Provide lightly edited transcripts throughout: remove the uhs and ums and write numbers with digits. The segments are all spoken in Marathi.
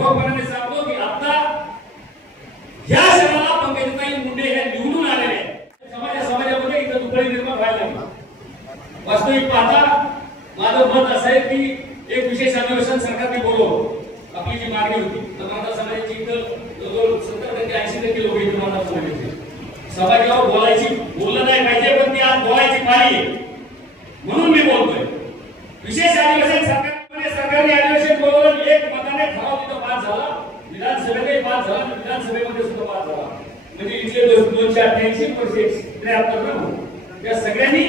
ठोकपणाने सांगतो की आता या क्षणाला पंकजाताई मुंडे हे निवडून आलेले आहेत. समाजामध्ये इथं दुबळी निर्माण व्हायला लागली. वास्तविक पाहता माझं मत असं आहे की एक विशेष अधिवेशन सरकारने बोलवलं. आपली जी मागणी होती तर मराठा समाजाची इथं 70% 80% लोक इथं मराठा समाजाचे समाजावर बोललं नाही पाहिजे, पण ती आज बोलायची पाळी आहे म्हणून मी बोलतोय. विशेष अधिवेशन सरकारने अधिवेशन बोलवलं. एक मताने ठराव तिथं पास झाला, विधानसभेतही पास झाला, विधानसभेमध्ये सुद्धा पास झाला. म्हणजे इथले 288 वर्षे 73 या सगळ्यांनी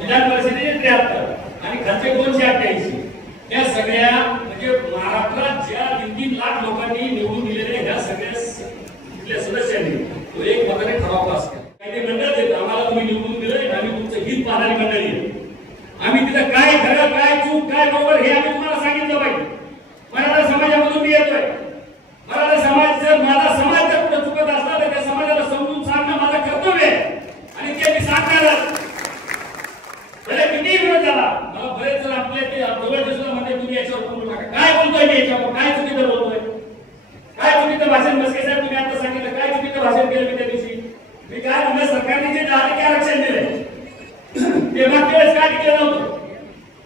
विधान परिषदेचे 73 आणि खालचे 288 या सगळ्या म्हणजे महाराष्ट्रात ज्या 3 लाख लोकांनी निवडून दिलेल्या ह्या सगळ्या सदस्यांनी तो एक मताने ठराव पास केला. काही ते मंडळ देत आम्हाला तुम्ही निवडून दिलंय, आम्ही तुमचं हित पाहणारी मंडळी आहे. आम्ही तिथं काय खरं काय चूक काय बरोबर हे आम्ही तुम्हाला सांगितलं पाहिजे. मराठा समाजामधून मी येतोय. मराठा समाज जर माझा समाज जर कुठं चुकत असला तर त्या समाजाला समजून सांगणं माझं कर्तव्य आहे आणि ते मी सांगणारच. भले किती विरोध झाला मला बरेच जण आपले ते जवळचे सुद्धा म्हणते तुम्ही याच्यावर बोलू नका. काय बोलतोय मी याच्यावर? काय चुकीचं बोलतोय? काय चुकीचं भाषण बसके साहेब तुम्ही आता सांगितलं? काय चुकीचं भाषण केलं मी त्या दिवशी? मी काय म्हणलं सरकारने जे जाहीर आरक्षण दिले ते मागच्या वेळेस काय केलं नव्हतं.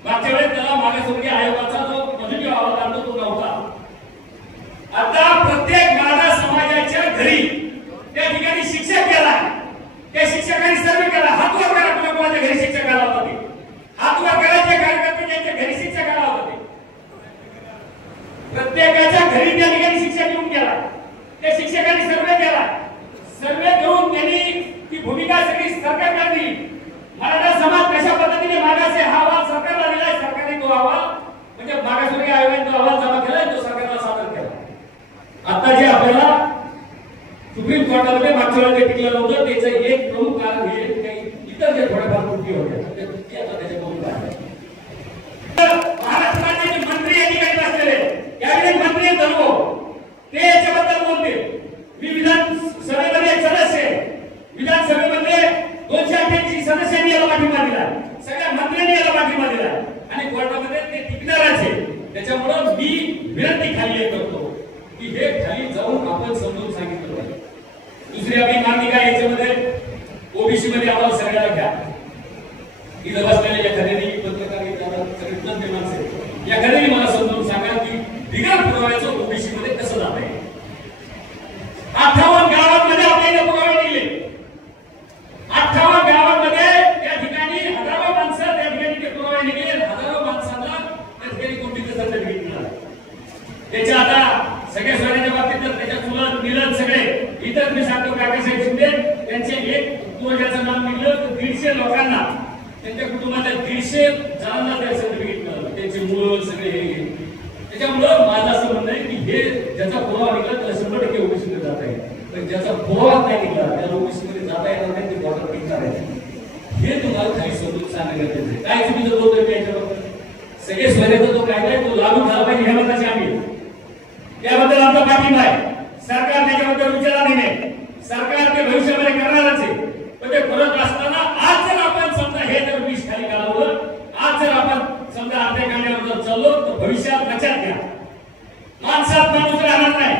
मागच्या वेळेस त्याला मागासवर्गीय आयोगाचा जो पॉझिटिव्ह अहवाल आणतो तो नव्हता. आता प्रत्येक मराठा समाजाच्या घरी त्या ठिकाणी शिक्षक गेला. त्या शिक्षकांनी सर्वे केला. हात वर करा कोणाच्या घरी शिक्षक आला होता ते. हात वर करायचे कार्यकर्ते ज्यांच्या घरी शिक्षक आला होता ते. प्रत्येकाच्या घरी त्या ठिकाणी शिक्षक येऊन गेला. त्या शिक्षकांनी सर्वे केला. सर्वे करून त्यांनी ती भूमिका सगळी सरकारला दिली. मराठा समाज कशा पद्धतीने मागास आहे हा अहवाल सरकारला दिलाय. सरकारने तो अहवाल म्हणजे मागासवर्गीय आयोगाने तो अहवाल जमा केलाय, तो सरकारला सादर केला. आता जे आपल्याला सुप्रीम कोर्टामध्ये मागच्या वेळेला टिकलं नव्हतं त्याचं एक प्रमुख कारण हे काही इतर जे थोड्याफार त्रुटी होत्या त्या आता त्याच्या प्रमुख कारण महाराष्ट्राचे मंत्री या ठिकाणी असलेले कॅबिनेट मंत्री धर्मो ते याच्याबद्दल बोलते. मी विधानसभेमध्ये एक सदस्य आहे. विधानसभेमध्ये 288 सदस्यांनी याला पाठिंबा दिला, सगळ्या मंत्र्यांनी याला पाठिंबा दिला आणि कोर्टामध्ये ते टिकणारच आहे. त्याच्यामुळे मी विनंती खाली करतो की हे खाली जाऊन आपण समजून सांगितलं पाहिजे. दुसरी आपली मागणी काय याच्यामध्ये ओबीसी मध्ये आम्हाला सगळ्याला घ्या. इथं बसलेल्या एखाद्याने पत्रकार सगळे तज्ञ माणसं एखाद्याने मला समजून सांगा की बिगर पुराव्याचं ओबीसी मध्ये कसं जात आहे. 58 गावांमध्ये आपल्याला पुरावे दिले. 58 गावांमध्ये त्या ठिकाणी हजारो माणसं त्या ठिकाणी ते पुरावे निघले. हजारो माणसांना त्या ठिकाणी कोणतीचं सर्टिफिकेट मिळालं. त्याच्या आता सगळ्या सोयऱ्याच्या बाबतीत त्याच्या चुलत मिळत सगळे इतर मी सांगतो काकासाहेब शिंदे त्यांचे एक पूर्वजाचं नाव निघलं तर 150 लोकांना त्यांच्या कुटुंबातल्या 150 जणांना त्या सर्टिफिकेट मिळालं. त्यांचे मुलं सगळे हे त्याच्यामुळं माझं असं म्हणणं आहे की हे ज्याचा पुरावा निघला त्याला 100% ओबीसी मध्ये जाता येईल. पण ज्याचा पुरावा नाही निघला त्याला ओबीसी मध्ये जाता येणार नाही. ते बॉर्डर टिकणार आहे हे तुम्हाला काही समजून सांगणं गरजेचं आहे. काय चुकीचं बोलतोय मी याच्याबद्दल? सगळे सोयऱ्याचा जो कायदा आहे तो लागू झाला पाहिजे ह्या मताची आम्ही त्याबद्दल आमचा पाठिंबा आहे. सरकार त्याच्याबद्दल विचाराने नाही. सरकार ते भविष्यामध्ये करणारच आहे. पण ते करत असताना आज जर आपण समजा हे जर विष खाली घालवलं, आज जर आपण समजा आपल्या कांड्यावर जर चाललो तर भविष्यात लक्षात घ्या माणसात माणूस राहणार नाही.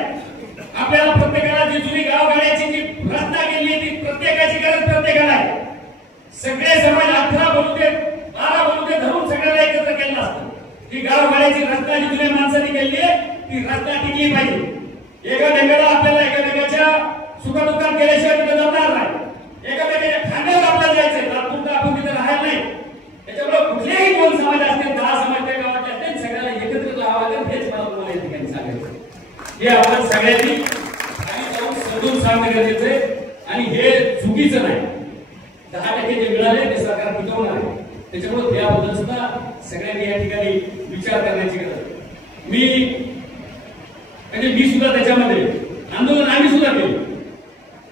आपल्याला प्रत्येकाला जी जुनी गावगाड्याची जी रचना केली ती प्रत्येकाची गरज प्रत्येकाला आहे. सगळे समाज 18 बोलू दे 12 बोलू दे धरून सगळ्यांना एकत्र केलं असतं. ती गावगाड्याची रचना जी जुन्या माणसांनी केली आहे ती रचना टिकली पाहिजे. एकामेकाला आपल्याला एकामेकाच्या सुखदुःखात गेल्याशिवाय तिथे जमणार नाही. एकामेकाच्या खांद्यावर आपल्याला जायचंय. तात्पुरतं आपण तिथे राहायला नाही. त्याच्यामुळे कुठलेही 2 समाज असतील 10 समाज त्या गावाचे असतील सगळ्याला एकत्रित राहावं हेच मला तुम्हाला या ठिकाणी सांगायचं. हे आपण सगळ्यांनी आणि जाऊन समजून सांगणं गरजेचं आहे आणि हे चुकीचं नाही. 10% जे मिळाले ते सरकार टिकवणार आहे. त्याच्यामुळे त्याबद्दल सुद्धा सगळ्यांनी या ठिकाणी विचार करण्याची गरज आहे. मी सुद्धा त्याच्यामध्ये आंदोलन आम्ही सुद्धा केलं.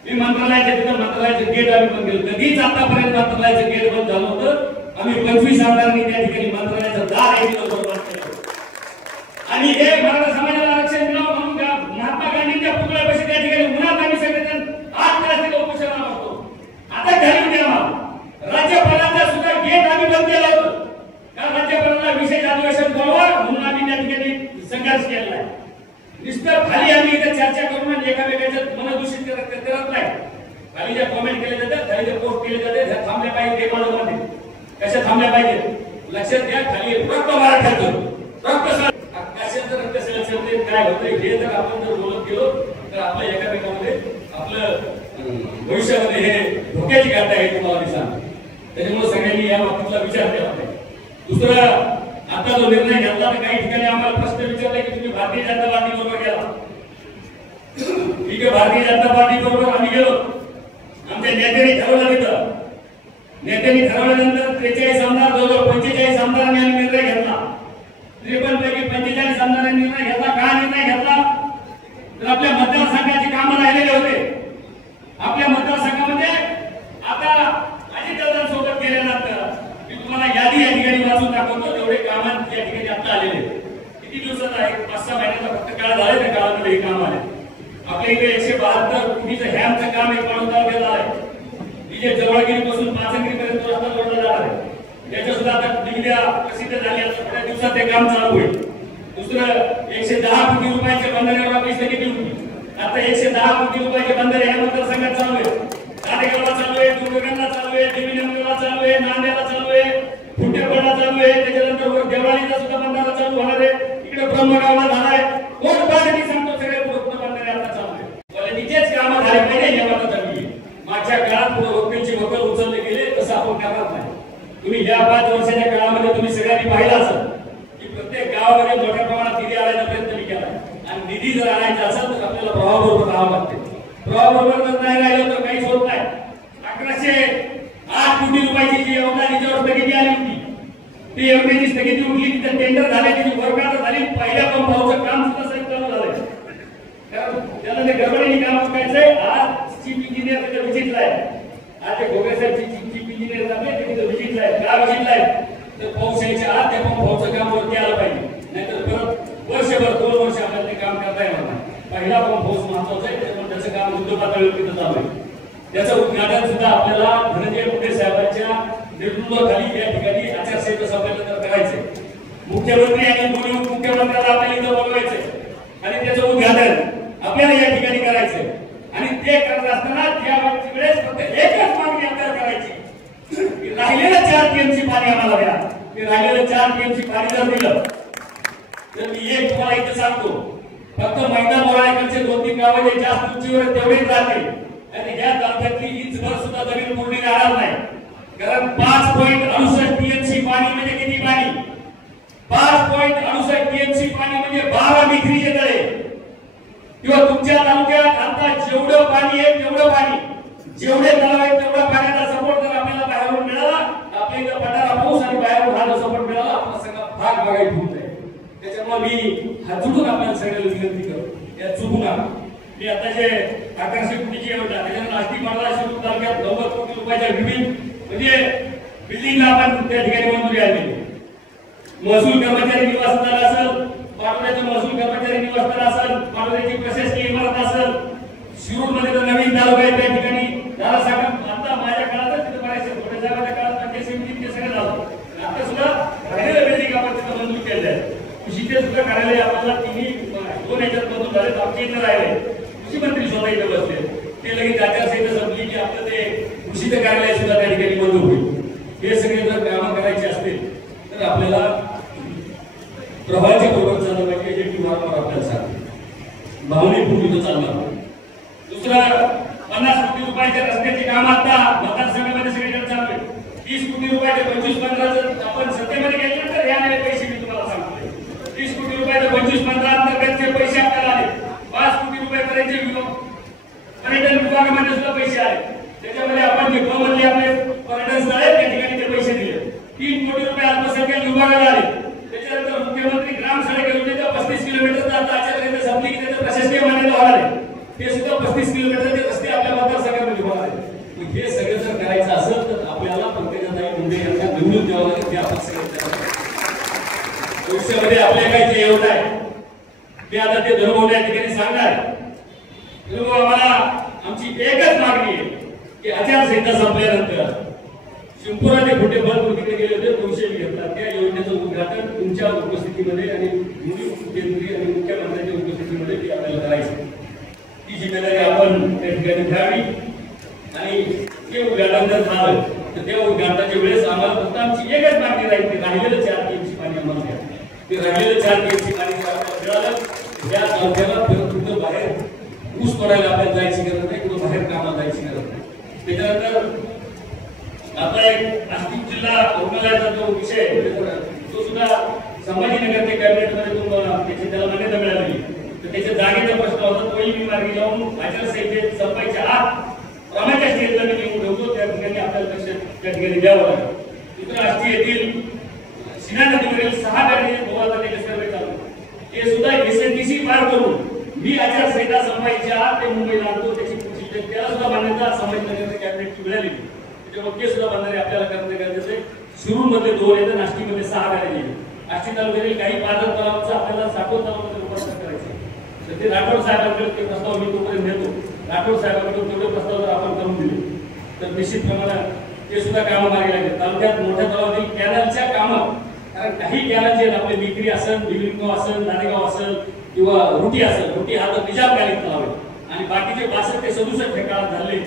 मी मंत्रालयाच्या तिथं मंत्रालयाचं गेट आम्ही बंद केलं. कधीच आतापर्यंत मंत्रालयाचं गेट बंद झालं होतं. आम्ही 25 आमदारांनी त्या ठिकाणी मंत्रालयाचं दार आहे तिथं बरोबर केलं आणि हे मराठा समाजाला आरक्षण मिळावं म्हणून महात्मा गांधींच्या पुतळ्यापाशी त्या ठिकाणी उन्हात आम्ही सगळेजण 8 तास उपोषणाला बसतो. आता घरी उद्या राज्यपालांचा सुद्धा गेट आम्ही बंद केलं होतं. कारण राज्यपालांना विशेष अधिवेशन बोलवा म्हणून आम्ही त्या ठिकाणी संघर्ष केला आहे. नुसतं खाली आम्ही इथे चर्चा करून एकामेकाचं मन दूषित करत नाही. खाली ज्या कमेंट केले जातात, खाली जे पोस्ट केले जाते, त्या थांबल्या पाहिजे. ते मला म्हणते कशा थांबल्या पाहिजे लक्षात घ्या. खाली रक्त मराठ्याचं रक्त कशाचं रक्त सेल काय होतं हे जर आपण जर बोलत गेलो तर आपल्या एकामेकामध्ये आपलं भविष्यामध्ये हे धोक्याची घटना आहे तुम्हाला मी सांगतो. त्याच्यामुळे सगळ्यांनी या बाबतीतला विचार केला पाहिजे. दुसरं आता जो निर्णय घेतला तर काही ठिकाणी आम्हाला प्रश्न विचारले की तुम्ही भारतीय जनता पार्टी बरोबर गेला. ठीक आहे, भारतीय जनता पार्टी बरोबर आम्ही गेलो. आमच्या नेत्यांनी ठरवलं तिथं. नेत्यांनी ठरवल्यानंतर 43 आमदार जवळ 45 आमदारांनी आम्ही निर्णय घेतला. 53 पैकी 45 आमदारांनी निर्णय घेतला. का निर्णय घेतला तर आपल्या मतदारसंघाची कामं राहिलेले होते. आपल्या मतदारसंघामध्ये आता अजितदादांसोबत गेल्यानंतर मी तुम्हाला यादी या ठिकाणी वाचून दाखवतो. तेवढे काम या ठिकाणी आता आलेले. किती दिवसात आहे 5-6 महिन्याचा फक्त काळ झालाय. त्या काळामध्ये हे काम आले. आपल्या इथे 172 कोटीचं हॅमचं काम एक पाडून तालुक्यात आलंय. जे जवळगिरीपासून पाचंगिरीपर्यंत रस्ता जोडला जाणार आहे. त्याच्या सुद्धा आता निविदा प्रसिद्ध झाली. आता थोड्या दिवसात ते काम चालू होईल. दुसरं 110 कोटी रुपयाचे बंधाऱ्यावर आपली स्थगिती होती. आता 110 कोटी रुपयाचे बंधारे या मतदारसंघात चालू आहे. काटेगावला चालू आहे, दुर्गणला चालू आहे, देवीनगरला चालू आहे, नांदेडला चालू आहे, फुटेपडला चालू आहे. त्याच्यानंतर देवळालीचा सुद्धा बंधारा चालू होणार आहे. इकडे ब्रह्मगावला झालाय. कोण पाहिजे सांगतो सगळे पूर्ण बंधारे आता चालू आहे. तिथेच कामं झाले पाहिजे या मतात आम्ही. मागच्या काळात वकीलची वकील उचलले गेले तसं आपण करणार नाही. तुम्ही या 5 वर्षाच्या काळामध्ये तुम्ही सगळ्यांनी पाहिलं असेल की प्रत्येक गावामध्ये मोठ्या प्रमाणात निधी आणायचा प्रयत्न मी केला. आणि निधी जर आणायचा असेल तर आपल्याला प्रवाहाबरोबर राहावं लागते. प्रवाहाबरोबर जर नाही राहिलं तर काहीच होत नाही. 1108 कोटी रुपयाची जी योजना तिच्यावर स्थगिती आली होती. ती योजनेची स्थगिती उठली. तिथे टेंडर झाले, त्याची वर्गात झाली. पहिल्या पंप हाऊसचं काम सुद्धा सही चालू झालंय. कारण त्याला ते गडबडीने काम करायचंय. आज चीफ इंजिनियर त्याच्या विजिटला आहे. आज ते घोगरे साहेब चीफ इंजिनियर झाले ते तिथे विजिटला आहे. का विजिटला आहे तर पाऊस यायच्या आत त्या पंप हाऊसचं काम वरती आलं पाहिजे. नाहीतर परत वर्षभर 2 वर्ष आपल्याला ते काम करता येणार नाही. पहिला पंप हाऊस महत्वाचा आहे. त्यामुळे त्याचं काम युद्ध पातळीवर तिथं चालू आहे. त्याचं उद्घाटन सुद्धा आपल्याला धनंजय मुंडे साहेबांच्या नेतृत्वाखाली या ठिकाणी आचारसंहिता संपल्यानंतर करायचंय. मुख्यमंत्री आणि दोन्ही मुख्यमंत्र्याला आपल्याला इथं बोलवायचंय आणि त्याचं उद्घाटन आपल्याला या ठिकाणी करायचंय. आणि ते करत असताना त्या वेळेस फक्त एकच मागणी आपल्याला करायची. राहिलेलं 4 टीएमसी पाणी आम्हाला द्या. ते राहिलेलं 4 टीएमसी पाणी जर दिलं तर मी एक तुम्हाला इथं सांगतो. फक्त मैदान मोराळेकडचे 2-3 गावं जे जास्त उंचीवर तेवढेच राहतील. आणि या तालुक्यातली इंचभर सुद्धा जमीन पूर्ण राहणार नाही. कारण 5.68 टीएमसी पाणी म्हणजे किती पाणी? 5.68 टीएमसी पाणी म्हणजे 12 मित्रीचे तळे. किंवा तुमच्या तालुक्यात आता जेवढं पाणी आहे तेवढं पाणी, जेवढे तलाव आहेत तेवढा पाण्याचा सपोर्ट जर आपल्याला बाहेरून मिळाला, आपल्या इथं पटारा पाऊस आणि बाहेरून हा सपोर्ट मिळाला, आपला सगळा भाग बघायला होत आहे. त्याच्यामुळे मी हात जोडून आपल्याला सगळ्याला विनंती करतो या चुकू नका. मी आता जे 1100 कोटीची योजना त्याच्यानंतर आष्टी माळा शिरूर तालुक्यात 90 कोटी रुपयाच्या विविध म्हणजे बिल्डिंगला आपण त्या ठिकाणी मंजुरी आली. महसूल कर्मचारी निवासस्थान असेल, पाटोद्याचं महसूल कर्मचारी निवासस्थान असेल, पाटोद्याची प्रशासकीय इमारत असेल, शिरूर मध्ये तर नवीन तालुका आहे त्या ठिकाणी त्याला सांगा. आता माझ्या काळातच तिथे बऱ्याचशा छोट्या साहेबांच्या काळात पंचायत समिती ते सगळं झालं. आता सुद्धा राहिलेलं बिल्डिंग आपण तिथं मंजूर केलं आहे. कृषीचे सुद्धा कार्यालय आपल्याला 2 याच्यात मंजूर झाले. आमच्या इथं राहिले कृषी मंत्री स्वतः इथं बसले. ते लगेच आचारसंहिता संपली की आपलं ते कृषीचं कार्यालय सुद्धा त्या ठिकाणी मंजूर होईल. हे सगळे जर कामं करायचे असतील तर आपल्याला प्रवाहाच्या बरोबर चाललं पाहिजे. जे वारंवार आपल्याला सांगते भावनिक चालणार. दुसरं 50 कोटी रुपयाच्या रस्त्याची काम आता मतदारसंघामध्ये सगळीकडे चालू आहे. 30 कोटी रुपयाचे 25-15 आपण सत्तेमध्ये गेल्यानंतर या नवे पैसे मी तुम्हाला सांगतोय. 30 कोटी रुपयाचे 25-15 अंतर्गतचे पैसे आपल्याला आले. 5 कोटी रुपये पर्यंतचे पर्यटन विभागामध्ये सुद्धा पैसे आले. त्याच्यामध्ये आपण जे म्हणले आपले पर्यटन स्थळ आहेत त्या ठिकाणी ते पैसे दिले. 3 कोटी रुपये अल्पसंख्याक विभागाला आले. त्याच्यानंतर मुख्यमंत्री ग्राम सडक योजनेचा 35 किलोमीटरचा आता आचारसंहिता संपली की त्याचं प्रशासकीय मान्यता होणार आहे. ते सुद्धा 35 किलोमीटरचे रस्ते आपल्या मतदारसंघामध्ये होणार आहे. हे सगळं जर करायचं असेल तर आपल्याला पंकजाताई मुंडे यांना निवडून द्यावं लागेल. ते आपण सगळं भविष्यामध्ये आपल्या काही जे योजना आहे ते आता ते धर्मवून या ठिकाणी सांगणार. आम्हाला आमची एकच मागणी आहे की आचारसंहिता संपल्यानंतर शिंपुरा ते फुटे भरपूर तिकडे गेले होते 200 घेतला. त्या योजनेचं उद्घाटन तुमच्या उपस्थितीमध्ये आणि मुख्यमंत्री आणि मुख्यमंत्र्यांच्या उपस्थितीत कॉन्स्टिट्युएन्सीमध्ये ती आपल्याला करायची, ती जिम्मेदारी आपण त्या ठिकाणी घ्यावी. आणि ते उद्घाटन जर झालं तर त्या उद्घाटनाच्या वेळेस आम्हाला फक्त आमची एकच मागणी राहील की राहिलेलं 4 TMC पाणी आम्हाला द्या. ते राहिलेलं 4 TMC पाणी मिळालं या तालुक्याला परत कुठं बाहेर ऊस तोडायला आपल्याला जायची गरज नाही, कुठं बाहेर कामाला जायची गरज नाही. त्याच्यानंतर आता एक नाशिक जिल्हा रुग्णालयाचा जो विषय तो सुद्धा संभाजीनगर ते कॅबिनेटमध्ये त्याला मान्यता मिळाली. तर त्याच्या जागेचा प्रश्न होता, तोही मी मार्गी लावून आचारसंहितेत संपायच्या आत रामाच्या स्टेजला मी निवडून ठेवतो, त्या ठिकाणी आपल्याला लक्ष त्या ठिकाणी द्यावं लागेल. दुसरं आष्टी येथील सिना नदीवरील 6 गाडीचे गोवाचा सर्वे चालू हे सुद्धा SNTC पार करून मी आचारसंहिता संपायच्या आत ते मुंबईला आणतो. त्याची पुढची त्याला सुद्धा मान्यता संभाजीनगरच्या कॅबिनेटची मिळाली. त्याच्यामुळे ते सुद्धा बांधणे आपल्याला करणे गरजेचं आहे. शिरूरमध्ये 2 आहेत, नाशिकमध्ये 6 गाडी आहेत. आष्टी तालुक्यातील काही पाझर तलावांचं आपल्याला साठवण तलावामध्ये रूपांतर करायचं आहे. तर ते राठोड साहेबांकडे ते प्रस्ताव मी तोपर्यंत नेतो. राठोड साहेबांकडे तेवढे प्रस्ताव जर आपण करून दिले तर निश्चित प्रमाणात ते सुद्धा कामं मार्गी लागेल. तालुक्यात मोठ्या तलावातील कॅनलच्या कामं, कारण काही कॅनल जे आपले विक्री असेल, बिबिंगाव असेल, नाणेगाव असेल किंवा रुटी असेल, रुटी हा तर निजामकालीन तलाव आहे आणि बाकीचे 62 ते 67 ठिकाणात झाले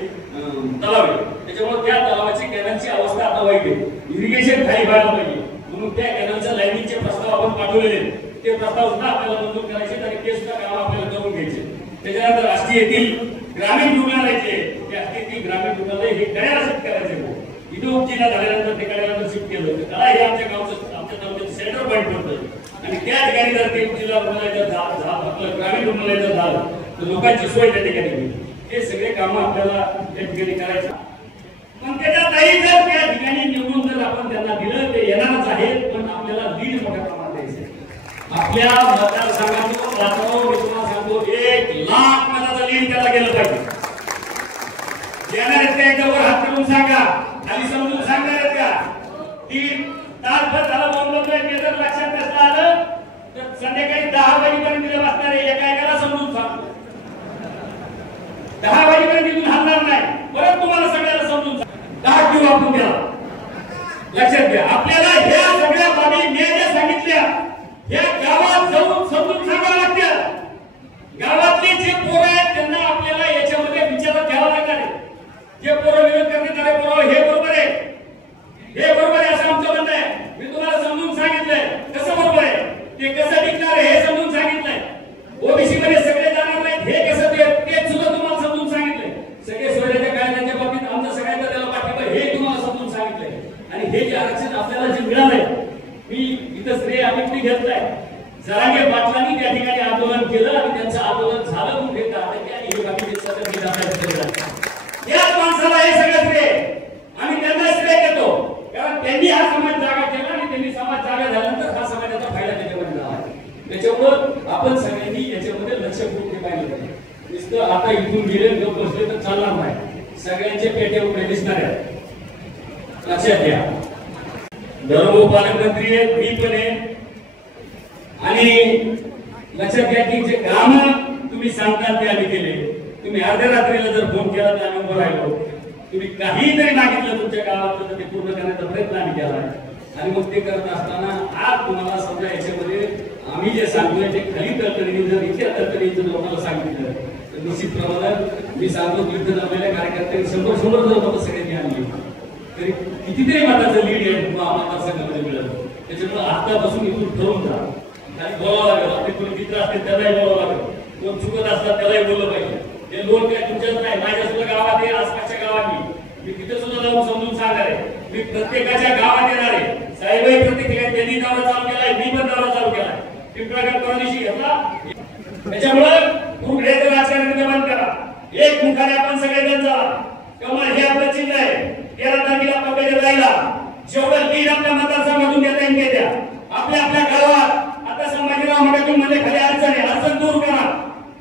तलाव आहे. त्याच्यामुळे त्या तलावाची कॅनलची अवस्था आता वाईट आहे. इरिगेशन खाली व्हायला पाहिजे म्हणून त्या कॅनलच्या लाईनिंगचे प्रस्ताव आपण पाठवलेले ते प्रस्ताव सुद्धा आपल्याला मंजूर करायचे आणि ते सुद्धा काम आपल्याला करून घ्यायचे. त्याच्यानंतर राष्ट्रीय येथील ग्रामीण रुग्णालयाचे ते राष्ट्रीय ग्रामीण रुग्णालय हे कड्याला शिफ्ट करायचे. इथं उपजिल्हा झाल्यानंतर ते कड्याला शिफ्ट केलं तर हे आमच्या गावचं आमच्या तालुक्याचं सेंटर पॉईंट पडतं आणि त्या ठिकाणी जर ते उपजिल्हा रुग्णालयाचं आपलं ग्रामीण रुग्णालयाचं झालं तर लोकांची सोय त्या ठिकाणी होईल. हे सगळे कामं आपल्याला त्या ठिकाणी करायचं. पण त्याच्यातही जर त्या ठिकाणी निवडून जर आपण त्यांना दिलं ते येणारच आहे, पण आपल्याला लीड मोठ्या प्रमाणात द्यायचं. आपल्या मतदारसंघातून रात्रभर मी तुम्हाला सांगतो 1 लाख मताचं लीड त्याला गेलं पाहिजे. येणार आहेत का एकदा वर हात करून सांगा, खाली समजून सांगणार आहेत का? 3 तासभर झालं बोलतोय ते जर लक्षात नसलं आलं तर संध्याकाळी 10 वाजेपर्यंत तिथे बसणार आहे. एका समजून सांगतो 10 वाजेपर्यंत इथून हलणार नाही. परत तुम्हाला सगळ्याला समजून 10 किलो आपण द्यावा. लक्षात घ्या, आपल्याला ह्या सगळ्या बाबी मी ज्या सांगितल्या या गावात जाऊन समजून सांगावं लागतं. गावातले जे पोरं आहेत त्यांना आपल्याला याच्यामध्ये विचारात घ्यावं लागणार आहे. जे पोरं विरोध करण्यात आले पोरं हे बरोबर आहे, हे बरोबर आहे असं आमचं म्हणणं आहे. मी तुम्हाला समजून सांगितलंय कसं बरोबर आहे, ते कसं टिकणार आहे हे समजून सांगितलंय. ओबीसी मध्ये सगळे जाणार नाहीत हे कसं ते सुद्धा तुम्हाला समजून सांगितलंय. सगळे सोयऱ्याच्या कायद्याच्या बाबतीत आमचं सगळ्यांचा त्याला पाठिंबा हे तुम्हाला समजून सांगितलंय. आणि हे जे आरक्षण आपल्याला जे मिळालंय मी इथं श्रेय आम्ही घेतलाय. जरांगे पाटलांनी त्या ठिकाणी आंदोलन केलं आणि त्यांचं आंदोलन झालं म्हणून हे आणि हे बाकीचे सगळं याच माणसाला हे सगळं श्रेय आम्ही त्यांना श्रेय देतो. कारण त्यांनी हा समाज जागा केला आणि त्यांनी समाज जागा झाल्यानंतर हा समाजाचा फायदा त्याच्यामध्ये झाला. त्याच्यामुळं आपण सगळ्यांनी याच्यामध्ये लक्ष ठेवून पाहिजे. नुसतं आता इथून गेले लोक बसले तर चालणार नाही. सगळ्यांचे पेटे उभे दिसणार आहेत. लक्षात घ्या, पालकमंत्री आहेत, मी पण आहे. आणि लक्षात घ्या की जे काम तुम्ही सांगता ते आम्ही केले. तुम्ही अर्ध्या रात्रीला जर फोन केला तर आम्ही उभं राहिलो. तुम्ही काही जरी मागितलं तुमच्या गावात तर ते पूर्ण करण्याचा प्रयत्न आम्ही केला. आणि मग ते करत असताना आज तुम्हाला समजा याच्यामध्ये आम्ही जे सांगतोय ते खाली तळतळीने जर इतक्या तळतळीने लोकांना सांगितलं तर निश्चित प्रमाणात मी सांगतो विरुद्ध जमलेल्या कार्यकर्त्यांनी 100 जर मतं सगळ्यांनी आणली तरी कितीतरी मताचं लीड आहे मतदारसंघामध्ये मिळत. त्याच्यामुळे आतापासून इथून ठरवून जा. काही बोलावं लागेल, आपले कोणी मित्र असतील त्यालाही बोलावं लागेल, कोण चुकत असतात त्यालाही बोललं पाहिजे. हे लोन काय तुमच्याच नाही, माझ्या सुद्धा गावात आहे, आसपासच्या गावात मी तिथे सुद्धा जाऊन समजून सांगणार आहे. मी प्रत्येकाच्या गावात येणार आहे. साहेबही प्रत्येक ठिकाणी त्यांनी दौरा चालू केलाय, मी पण दौरा चालू केलाय. पिंपळगड परदेशी घेतला. त्याच्यामुळे ग्रुप राजकारण बंद करा. एक मुखाने आपण सगळेजण जा. कमळ हे आपलं चिन्ह आहे. 13 तारखेला पकडे जायला जेवढं लीड आपल्या मतदारसंघातून देता येईल द्या. आपल्या आपल्या गावात आता संभाजीराव मगातून मध्ये खाली अडचण आहे, अडचण दूर करा.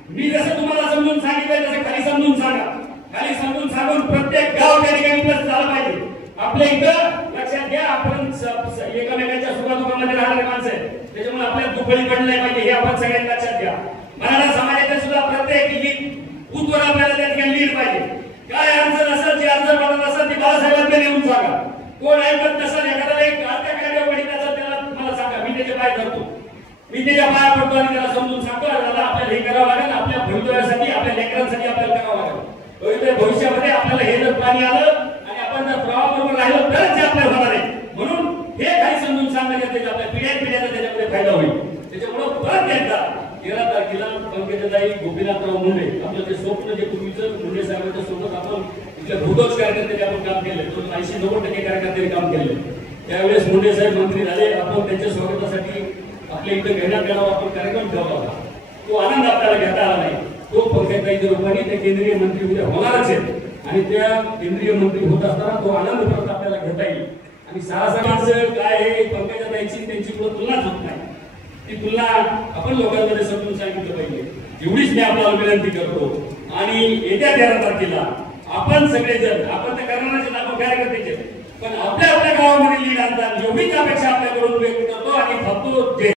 मी जसं तुम्हाला समजून सांगितलं तसं खाली समजून सांगा. खाली समजून सांगून प्रत्येक गाव त्या ठिकाणी प्लस झालं पाहिजे. आपल्या इथं लक्षात घ्या आपण एकामेकांच्या सुखादुखामध्ये राहणारे माणसं आहे. त्याच्यामुळे आपल्याला दुबळी पडली नाही पाहिजे हे आपण सगळ्यांनी लक्षात घ्या. मराठा समाजाच्या सुद्धा प्रत्येक बूथवर आपल्याला त्या ठिकाणी लीड पाहिजे. काय अडचण असेल जी अडचण पडत असेल ती बाळासाहेबांना येऊन सांगा. कोण ऐकत नसेल एखाद्याला एक आत्या कायद्या पडित असेल त्याला मला सांगा, मी त्याचे पाय धरतो. मी त्याच्या पाया पडतो आणि त्याला समजून सांगतो दादा आपल्याला हे करावं लागेल, आपल्या भवितव्यासाठी आपल्या लेकरांसाठी आपल्याला करावं लागेल. भविष्यामध्ये आपल्याला हे जर पाणी आलं आणि आपण जर प्रवाहाबरोबर राहिलो तरच ते आपल्याला होणार आहे. म्हणून हे काही समजून सांगण्यात त्याच्या आपल्या पिढ्याला त्याच्यामध्ये फायदा होईल. त्याच्यामुळे परत एकदा 13 तारखेला पंकजाताई गोपीनाथराव मुंडे आपलं ते स्वप्न जे पूर्वीचं मुंडे साहेबांच्या सोबत आपण इथल्या भूतोच कार्यकर्त्यांनी आपण काम केलं, 80-90% कार्यकर्त्यांनी काम केलं. त्यावेळेस मुंडे साहेब मंत्री झाले, आपण त्यांच्या स्वागतासाठी आपल्या इथं घेण्यात येणारा आपण कार्यक्रम ठेवला होता. तो आनंद आपल्याला घेता आला नाही. तो पंकजाताईच्या रूपाने ते केंद्रीय मंत्री उद्या होणारच आहेत आणि त्या केंद्रीय मंत्री होत असताना तो आनंद परत आपल्याला घेता येईल. आणि सारासारांचं काय आहे, पंकजाताईची त्यांची पुढे तुलनाच होत नाही. ती तुलना आपण लोकांमध्ये समजून सांगितलं पाहिजे. एवढीच मी आपल्याला विनंती करतो. आणि येत्या 13 तारखेला आपण सगळेजण, आपण त्या करणाऱ्याचे नाव कार्यकर्त्याचे, पण आपल्या गावामध्ये लीड आणतात एवढीच अपेक्षा आपल्याकडून व्यक्त करतो आणि फक्त